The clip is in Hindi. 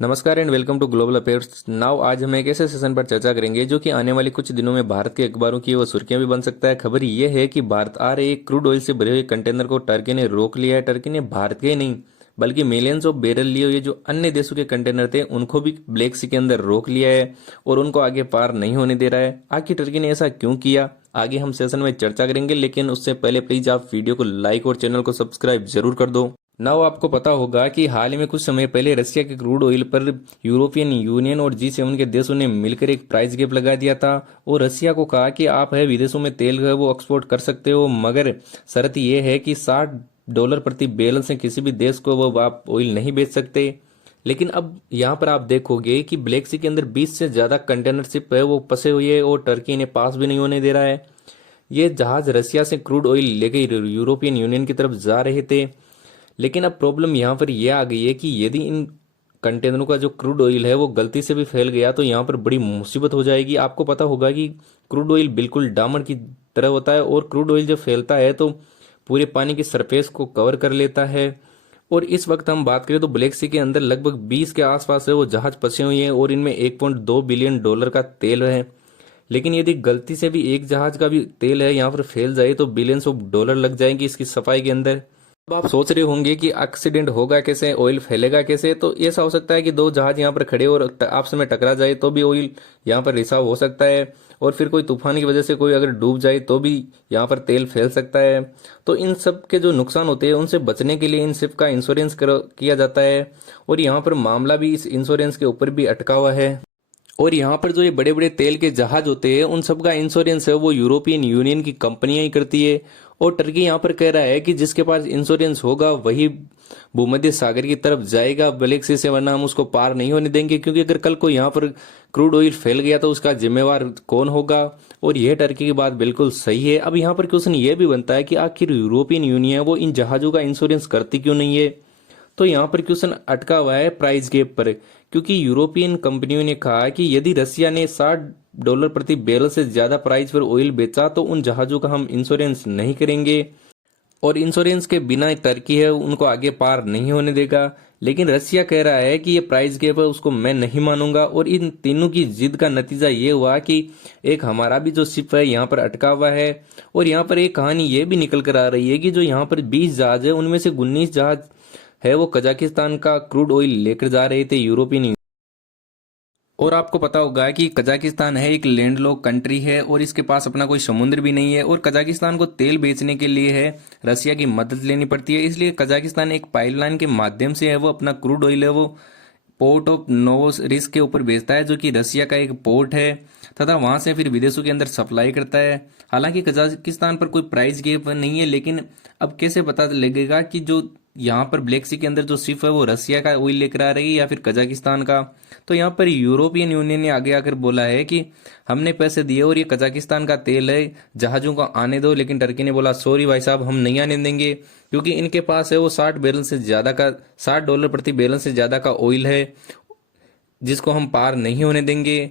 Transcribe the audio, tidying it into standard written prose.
नमस्कार and welcome to global affairs. Now आज हम एक ऐसे सेशन पर चर्चा करेंगे जो कि आने वाले कुछ दिनों में भारत के अखबारों की वो सुर्खियां भी बन सकता है। खबर ये है कि भारत आ रहे एक क्रूड ऑयल से भरे हुए कंटेनर को टर्की ने रोक लिया है। टर्की ने भारत के ही नहीं बल्कि मिलियंस ऑफ बैरल लिए हुए जो अन्य देशों के कंटेनर थे उनको भी ब्लैक सी के अंदर रोक लिया है और उनको आगे पार नहीं होने दे रहा है। आखिर टर्की ने ऐसा क्यों किया, आगे हम सेशन में चर्चा करेंगे, लेकिन उससे पहले प्लीज आप वीडियो को लाइक और चैनल को सब्सक्राइब जरूर कर दो। नाउ आपको पता होगा कि हाल ही में कुछ समय पहले रशिया के क्रूड ऑयल पर यूरोपियन यूनियन और G7 के देशों ने मिलकर एक प्राइस गैप लगा दिया था और रशिया को कहा कि आप है विदेशों में तेल है वो एक्सपोर्ट कर सकते हो, मगर शर्त यह है कि $60 प्रति बैरल से किसी भी देश को वो आप ऑयल नहीं बेच सकते। लेकिन अब यहाँ पर आप देखोगे कि ब्लैक सी के अंदर 20 से ज्यादा कंटेनर शिप है वो फंसे हुए है और टर्की इन्हें पास भी नहीं होने दे रहा है। ये जहाज रशिया से क्रूड ऑयल लेकर यूरोपियन यूनियन की तरफ जा रहे थे, लेकिन अब प्रॉब्लम यहाँ पर यह आ गई है कि यदि इन कंटेनरों का जो क्रूड ऑयल है वो गलती से भी फैल गया तो यहाँ पर बड़ी मुसीबत हो जाएगी। आपको पता होगा कि क्रूड ऑयल बिल्कुल डामर की तरह होता है और क्रूड ऑयल जब फैलता है तो पूरे पानी की सरफेस को कवर कर लेता है। और इस वक्त हम बात करें तो ब्लैक सी के अंदर लगभग 20 के आसपास है वो जहाज फंसे हुए हैं और इनमें $1.2 बिलियन का तेल है। लेकिन यदि गलती से भी एक जहाज का भी तेल है यहाँ पर फैल जाए तो बिलियंस ऑफ डॉलर लग जाएंगे इसकी सफाई के अंदर। अब आप सोच रहे होंगे कि एक्सीडेंट होगा कैसे, ऑयल फैलेगा कैसे। तो ऐसा हो सकता है कि दो जहाज यहाँ पर खड़े और आपस में टकरा जाए तो भी ऑयल यहाँ पर रिसाव हो सकता है, और फिर कोई तूफान की वजह से कोई अगर डूब जाए तो भी यहाँ पर तेल फैल सकता है। तो इन सब के जो नुकसान होते हैं उनसे बचने के लिए इन शिप का इंश्योरेंस किया जाता है और यहाँ पर मामला भी इस इंश्योरेंस के ऊपर भी अटका हुआ है। और यहाँ पर जो ये बड़े बड़े तेल के जहाज होते हैं उन सब का इंश्योरेंस है वो यूरोपियन यूनियन की कंपनियां ही करती है। और टर्की यहाँ पर कह रहा है कि जिसके पास इंश्योरेंस होगा वही भूमध्य सागर की तरफ जाएगा ब्लैक सी से, वरना हम उसको पार नहीं होने देंगे, क्योंकि अगर कल को यहाँ पर क्रूड ऑयल फैल गया तो उसका जिम्मेवार कौन होगा। और यह टर्की की बात बिल्कुल सही है। अब यहाँ पर क्वेश्चन ये भी बनता है कि आखिर यूरोपियन यूनियन वो इन जहाजों का इंश्योरेंस करती क्यों नहीं है। तो यहाँ पर क्वेश्चन अटका हुआ है प्राइस गैप पर, क्योंकि यूरोपियन कंपनियों ने कहा कि यदि रसिया ने $60 प्रति बैरल से ज्यादा प्राइस पर ऑयल बेचा तो उन जहाजों का हम इंश्योरेंस नहीं करेंगे और इंश्योरेंस के बिना टर्की है उनको आगे पार नहीं होने देगा। लेकिन रसिया कह रहा है कि ये प्राइस गैप है उसको मैं नहीं मानूंगा। और इन तीनों की जिद का नतीजा ये हुआ कि एक हमारा भी जो शिप है यहाँ पर अटका हुआ है। और यहाँ पर एक कहानी ये भी निकल कर आ रही है कि जो यहाँ पर 20 जहाज है उनमें से 19 जहाज है वो कजाकिस्तान का क्रूड ऑयल लेकर जा रहे थे यूरोपियन यूनियन। और आपको पता होगा कि कजाकिस्तान है एक लैंडलॉक कंट्री है और इसके पास अपना कोई समुद्र भी नहीं है और कजाकिस्तान को तेल बेचने के लिए है रसिया की मदद लेनी पड़ती है। इसलिए कजाकिस्तान एक पाइपलाइन के माध्यम से है वो अपना क्रूड ऑयल है वो पोर्ट ऑफ नोवोसिरिस्क के ऊपर भेजता है, जो कि रसिया का एक पोर्ट है, तथा वहां से फिर विदेशों के अंदर सप्लाई करता है। हालांकि कजाकिस्तान पर कोई प्राइस गैप नहीं है, लेकिन अब कैसे पता लगेगा कि जो यहाँ पर ब्लैक सी के अंदर जो शिप है वो रसिया का ऑयल लेकर आ रही है या फिर कजाकिस्तान का। तो यहाँ पर यूरोपियन यूनियन ने आगे आकर बोला है कि हमने पैसे दिए और ये कजाकिस्तान का तेल है, जहाजों को आने दो। लेकिन टर्की ने बोला सॉरी भाई साहब, हम नहीं आने देंगे, क्योंकि इनके पास है वो $60 प्रति बैरल से ज्यादा का ऑयल है जिसको हम पार नहीं होने देंगे।